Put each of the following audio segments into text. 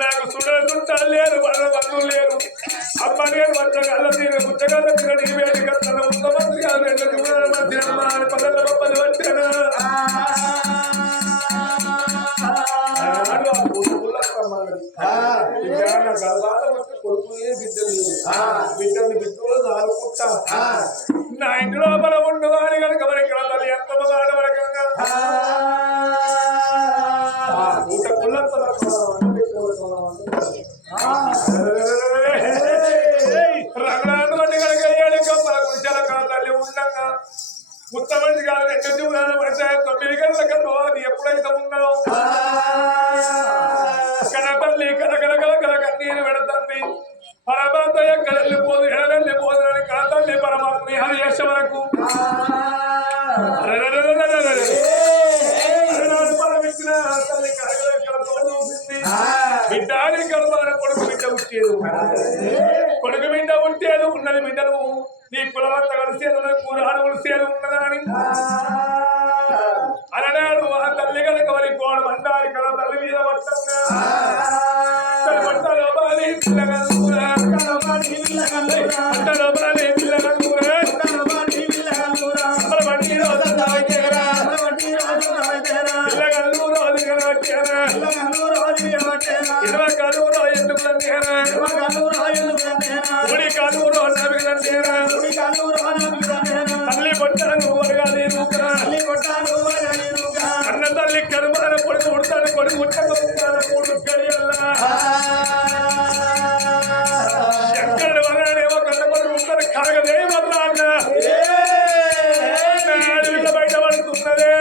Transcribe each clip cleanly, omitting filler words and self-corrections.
నాకు చుట్టాలు లేరు వాళ్ళ బంధువులు లేరు అమ్మ నేను వచ్చగల నేను పుచ్చగల నీ వేదిక తన ఉత్తమందిగా పగల పప్పని వచ్చాను బిడ్డల్ని బిడ్డలు దాడుకుంటా నా ఇంటి లోపల ఉండు అని కనుక మనకి తల్లి ఎంత ఆడవరకంగా ఊట కుళ్ళంత రంగనాథుడి కనుక ఏడు కమ్మల గుంచాల తల్లి ఉండగా ఉత్తమంది కాదు రెండు జీవులు పడతాయి 9 గంటల కన్నా అది ఎప్పుడైతే ఉన్నావు కనపల్లి కనకనకల కన్నీరు పెడతండి పరమాత్మ ఎక్కడ వెళ్ళిపోదు ఎడవెళ్ళిపోదు అని కాదండి పరమాత్మ హరి యశ వరకు బిడ్డాని కలవాల కొడుకు బిడ్డ పుట్టేది కొడుకు బిడ్డ పుట్టేది ఉన్నది బిడ్డను నీ కులవంత కలిసి కూరాడు కలిసేది ఉన్నదని అలనాడు ఆ తల్లి కనుక వారి గోడ మండారి కల తల్లి మీద పట్టంగా పట్టలో బాలి పిల్లగల్లురా పట్టలో బాలి పిల్లగల్లురా పిల్లగల్లు రోజు కనబట్టేరా 20 కలూరు ఎందుకు ఉడి కలూరు నవిగలంటేరా తల్లి కొట్టాను వరగాలి అన్న తల్లి కరుమాన కొడుకు ఉడతాను కొడుకు ఉట్టకపోతాను కొడుకు గడియల్లా ఎక్కడ వరాడేమో కన్న కొడుకు ఉంటారు కరగదే మరలా అన్న అడవిలో బయట పడుతున్నదే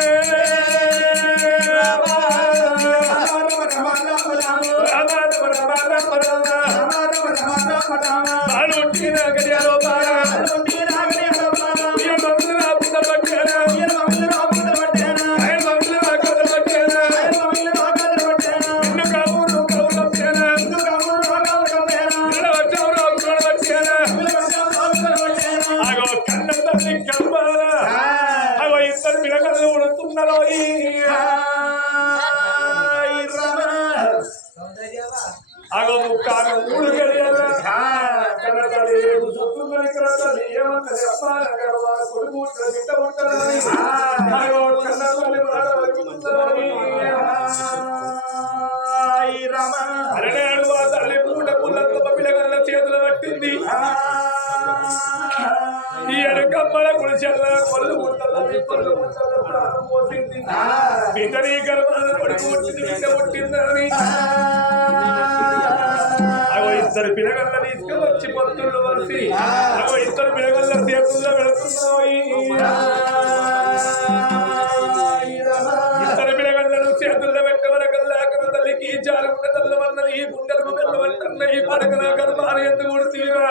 గడియాలో ఇద్దరు పిల్లలు ఉడుతున్నారు అగో ముక్కాను 3 గడియాల కొడుకు బిడ్డ ఉంటారని అరణాడు ఆ తల్లి పూట పుల్లతో పిల్లగల చేతులు పట్టింది ఈ ఎడకమ్మల గుడిచెల్ల కొల్లు పోసింది బిడ్డని గర్భాలు కొడుకు పుట్టింది బిడ్డ పుట్టిందని ఇద్దరు పిల్లగల్ల తీసుకువచ్చి పొత్తులు వలిసి ఇద్దరు పిల్లగల్ల చేతుల్లో వెళుతున్నాయి ఇద్దరు పిల్లగల్లను చేతుల్లో పెట్టవరకల్లా తల్లికి జారుకున్న తల్ల వల్ల ఈ గుండెలకు వెళ్ళవన్న ఈ పడకల గర్భాలు ఎందుకు ఉడితీరా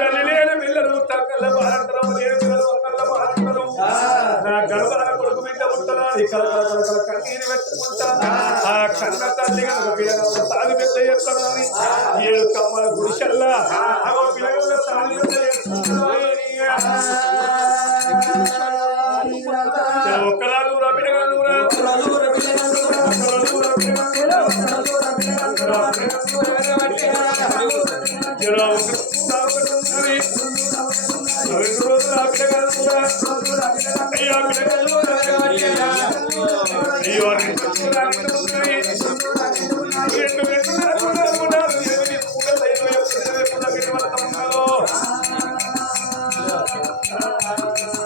తల్లి లేని పిల్లలు తగ్గల భారతరం లేని పిల్లలు వంగల భారతరం నా గర్భాల కొడుకు బిడ్డ పుట్టరా కన్నీరు పెట్టుకుంటా ఆ కన్న తల్లి కనుక పిల్లగాళ్ళ తాది పెద్ద చేస్తానని 7 కమ్మల గుడిసెల్లా పిల్లగాళ్ళ తాది పెద్ద చేస్తున్నా ఒక్కరాదు పిల్లగాళ్ళు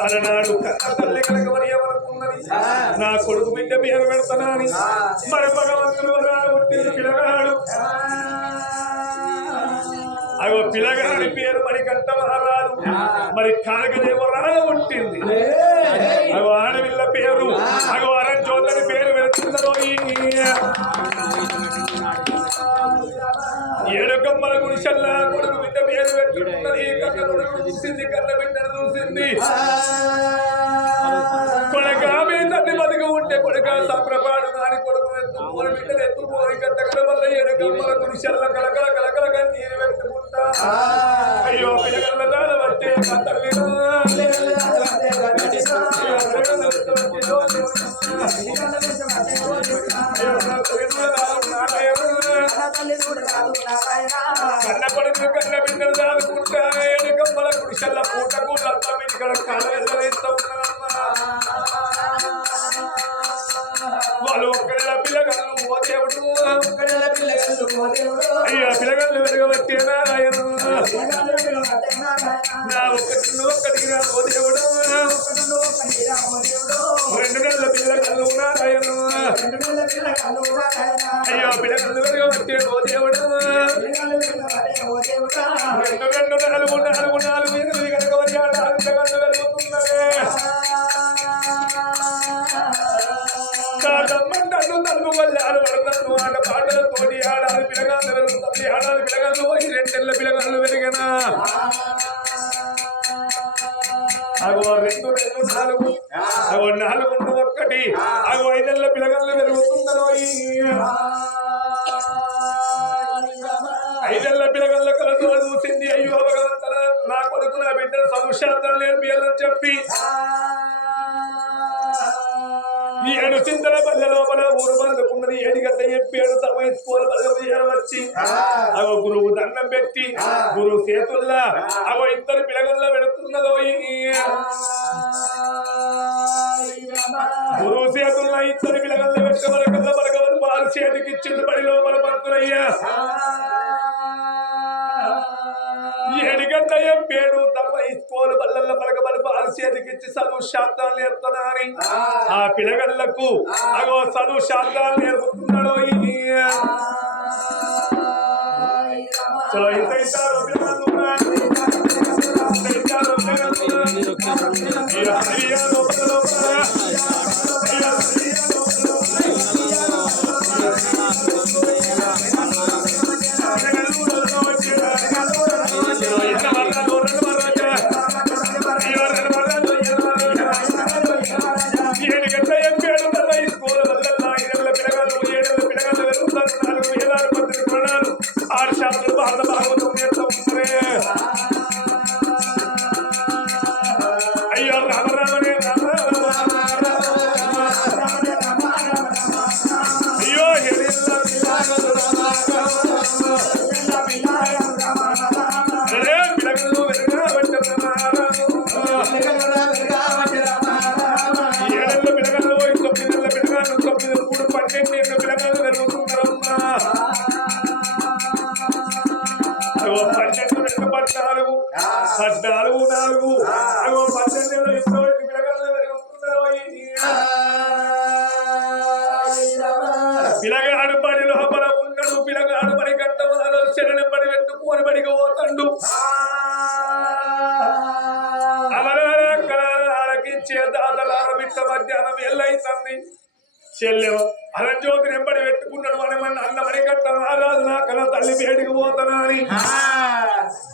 అలనాడు తల్లి కనుక నా కొడుకు బిడ్డ పేరు పెడతానా అని మరి భగవంతుడు పుట్టిన పిల్లగాడు అగో పిల్లగాడి పేరు మరి కంట మహారాజు మరి కనకదేవరాలు పుట్టింది అగో ఆడవిల్ల పేరు అగో అరంజ్యోతని పేరు పెడుతున్నదో 7 కమ్మల గుడిసెల్లా కొడుకు బిడ్డ పేరు పెట్టుకున్నది చూసింది కన్న బిడ్డను చూసింది కొడుక మీ తండ్రి బతుకు ఉంటే కొడుక సంప్రపాడు నాని కొడుకు ఎత్తుకోని బిడ్డలు ఎత్తుకోని కట్టకల వల్ల 7 కమ్మల గుడిసెల్ల కలకల కలకల కన్నీరు పెట్టుకుంటా అయ్యో పిల్లగల్ల దాన వచ్చే తల్లి కన్న కొడుకు కన్న బిడ్డలు దాదుకుంటా 7 కమ్మల గుడిసెల్ల పూటకు లత్తం ఇక్కడ కాల వెళ్ళవేస్తా ఉన్నారమ్మా వాళ్ళు ఒక్కడేలా పిల్లగాళ్ళు ఓ దేవుడు అయ్యా పిల్లగాళ్ళు వెరగబట్టి నారాయణ నా ఒక్కటికి రా ఓ దేవుడు 2 నెలల పిల్లగాళ్ళు నారాయణ అయ్యో పిల్లగాళ్ళు వెరగబట్టి ఓ దేవుడు 2 4 8 కనుక పిల్లగాళ్ళు వెరుగుతున్నవే నన్ను తలుపు వల్లాలు పడతాను ఆట పాటలతోటి ఆడాలి పిల్లగాళ్ళు వెరుగుతుంది ఆడాలి పిల్లగాళ్ళు 2 నెలల పిల్లగాళ్ళు వెరిగినా అగో 2 4 అగో 4 1 అగో 5 నెలల పిల్లగాళ్ళు పెరుగుతుందో 5 నెలల పిల్లగాళ్ళ కలతో చూసింది అయ్యో భగవంతుడ నా కొడుకు నా బిడ్డను సంశాంతం నేర్పియాలని చెప్పి 7 చింతల బల్ల లోపల ఊరు బందుకున్నది 7 గంట చెప్పి 7 తమస్కోల బల్ల వచ్చి అగో గురువు దండం పెట్టి గురువు చేతుల్లా అగో 2 పిల్లగల్ల పెడుతున్నదో గురువు చేతుల్లో 2 పిల్లగల్ల పెట్టవరకల్లా పలకవలు పాలు చేతికి ఇచ్చింది బడి లోపల పంతులయ్యా 7 గంట చెప్పాడు తమస్కోల బల్లల పలకబలి పాలు చేతికిచ్చి చదువు శాంతాలు నేర్పుతున్నా అని ఆ పిల్లగళ్ళకు అగో చదువు శాంతాలు నేర్పుతున్నాడు చలో ఇంత పిల్లగాడు పడి లోపల ఉన్నాడు పిల్లగాడు పడి గంట శరణం పడి పెట్టుకొని పడికి పోతాడు ఆలకించే దాతలార బిడ్డ మధ్యాహ్నం వెళ్ళైతుంది చెల్లెవ అరంజ్యోతిని ఎంబడి పెట్టుకున్నాడు మనమన్న అన్న మణికట్ట మహారాజు నా కళ తల్లి బయటికి పోతానా అని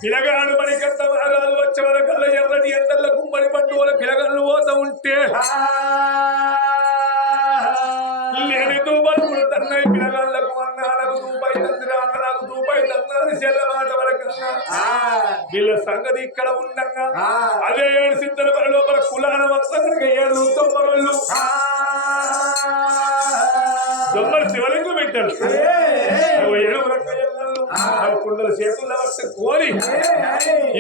పిలగాడు మణికట్ట మహారాజు వచ్చే వరకల్లా ఎర్రటి ఎండల్ల గుమ్మడి పండుగల పిలగాళ్ళు పోతా ఉంటే లేని తూపలు తన్నై పిల్లగాళ్ళకు అన్నాలకు తూపై తందిరా నాకు తూపై తందని చెల్లమాట వరకన్నా వీళ్ళ సంగతి ఇక్కడ ఉండగా అదే 7 సిద్ధల పని లోపల కులాన వస్తకరికి 7 తొమ్మలు దొమ్మలు శివలింగం పెట్టారు 7 కుండల చేతుల్లో వస్తే కోరి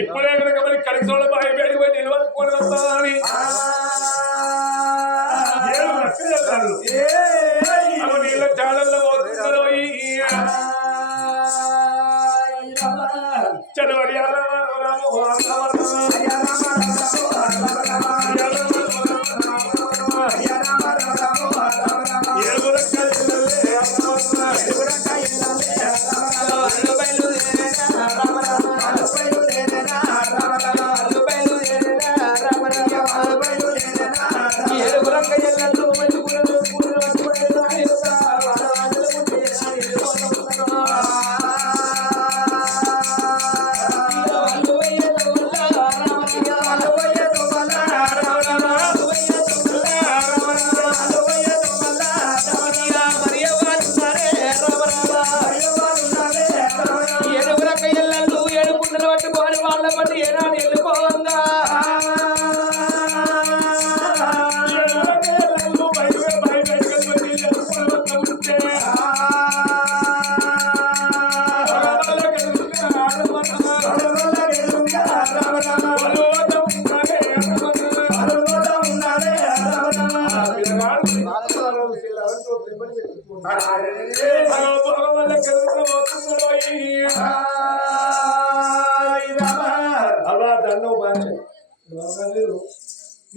ఇప్పుడే కనుక మరి కడిసోళ్ళ బాయి బయటకు పోయి నిలబడుకొని వస్తామని 7 రక్కలు నీళ్ళ చాలల్లో పోతున్నారు చదవడి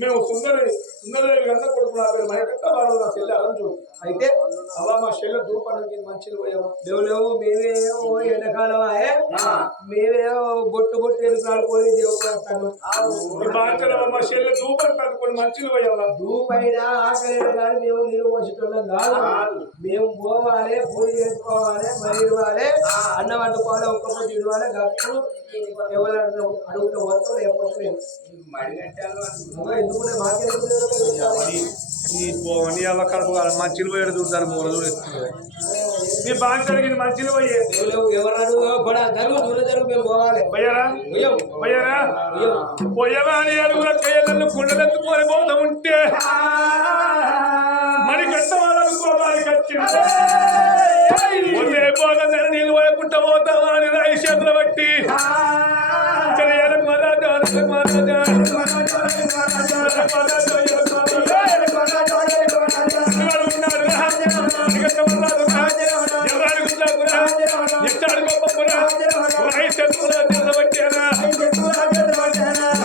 మేము సుందరదేవి గంట కొడుకు నా పేరు మైకట్ట వాడు నా చెల్లి అలంచు అయితే అలా మా చెల్లె దూపానికి మంచిది పోయావా దేవులేవు మేమేమో ఎండాకాలం మేమేమో బొట్టు ఎరుసాడుకొని దేవుతాను మా చెల్లె దూపని పడుకొని మంచిది పోయావా దూపైనా ఆకలి కానీ మేము నీళ్ళు పోసేటోళ్ళం కాదు మేము పోవాలి పూరి చేసుకోవాలి మరి ఇవ్వాలి అన్నం వండుకోవాలి ఒక్కొక్కటి ఇవ్వాలి గప్పుడు ఎవరు అడుగుతూ పోతాం లేకపోతే ఎందుకుంటే మాకే కడుపు మంచిలు పోయాడు చూడతాను మూల చూడేస్తుంది నీ బాగా జరిగింది మంచిలు పోయే ఎవరు జరుగు దూరం జరుగు మేము పోవాలి పోయారా పోయారా పోయావా అని అడుగుల కయ్యలను కుండలెత్తుకొని పోతా ఉంటే మరి గంట వాళ్ళకు కోపానికి వచ్చింది పోతే నీళ్ళు పోయకుండా పోతావా అని రాయి చేతులు బట్టి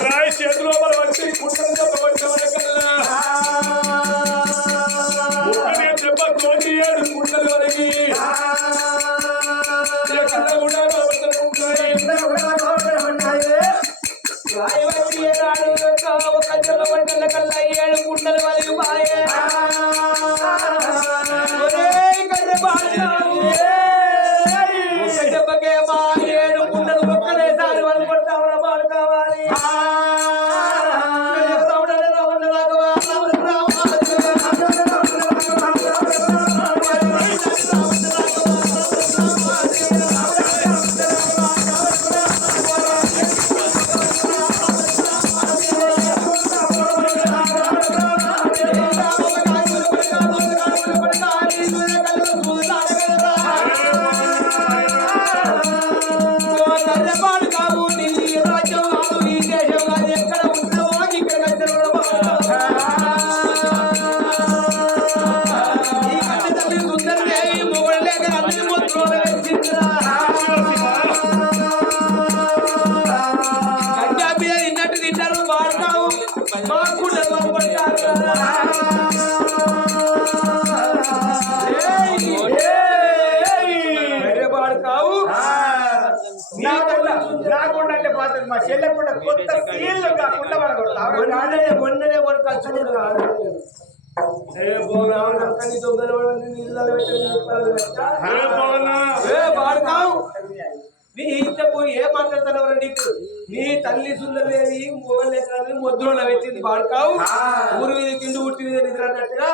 రాయి చేతిలో వచ్చి కుండలు దెబ్బ కోటి 7 కుండలు వరకు వంటల కల్లా 7 కుండలు వరకు బాయే దెబ్బకే మా 7 కుండలు ఒక్కలేసారి వాళ్ళు పడతామరా పాలు కావాలి మా చెల్లె కూడా కొత్త సీన్లు కాకుండా మొన్ననే వరకు వచ్చుడు కాదు నీ ఇంతకు ఏం మాట్లాడతావు నీకు నీ తల్లి సుందరదేవి మొగలు మొద్దులో పెట్టింది వాడుకావు ఊరు మీద తిండి ఉట్టి మీద నిద్ర అన్నట్టుగా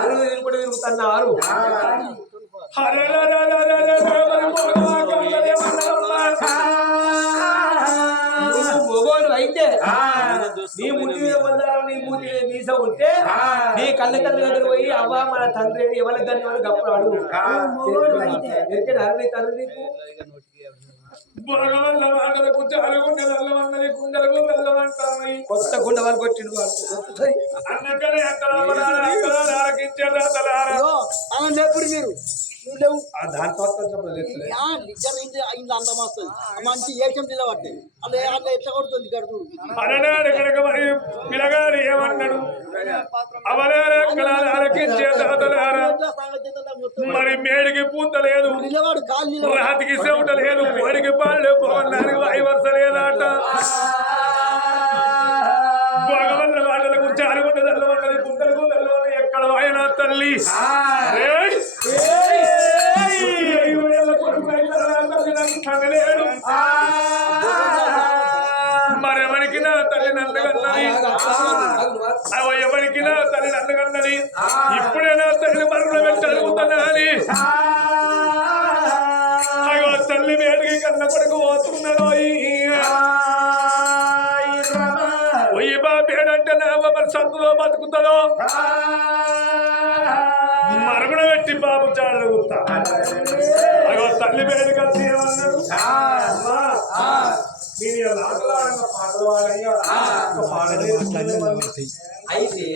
ఊరు మీద కూడా తిరుగుతున్నారు మొగోడు అయితే నీ ముట్టి మీద పొందాలి నీ మూతి మీద మీస ఉంటే నీ కళ్ళ దగ్గర పోయి అవ్వ మన తండ్రి ఎవరికి దాన్ని వాళ్ళు గప్పుడు అడుగు ఎరికేనా నీ తండ్రి నీకు కొత్త గుండె వాళ్ళు కొట్టిండు లేపుడు మీరు నువ్వు దాని అందం వస్తుంది మంచి ఏషం నిలబట్టాయి అలా అట్లా ఎట్లా కొడుతుంది గడుపు అననాడు కనుక మరి పిల్లగాడు ఏమన్నాడు అవలకించే తాతలారా మరి మేడికి పూత లేదు నిలబడు కాలు రాతికి చెవుట లేదు కోడికి పాళ్ళు పోవడానికి వైవర్స లేదట భగవల్ల వాటలకు చాలుగుంట తెల్లవన్నది కుంటలకు తెల్లవని ఎక్కడ వాయన తల్లి మరెవరికి నా తల్లి నందగన్నది ఎవరికి నా తల్లి నందగన్నది ఇప్పుడే నా తల్లి మరుగున పెట్టి అడుగుతున్నా అని అయ్యో తల్లి వేడికి కన్న కొడుకు పోతున్నాడు ఒయ్యి బాబేడంటే నా మరి సంతలో బతుకుతాడో మరుగున పెట్టి బాబు చాడగుతా అయ్యో తల్లి వేడికి వచ్చి ఏమన్నాడు పాటలు పాడయ్యా అయితే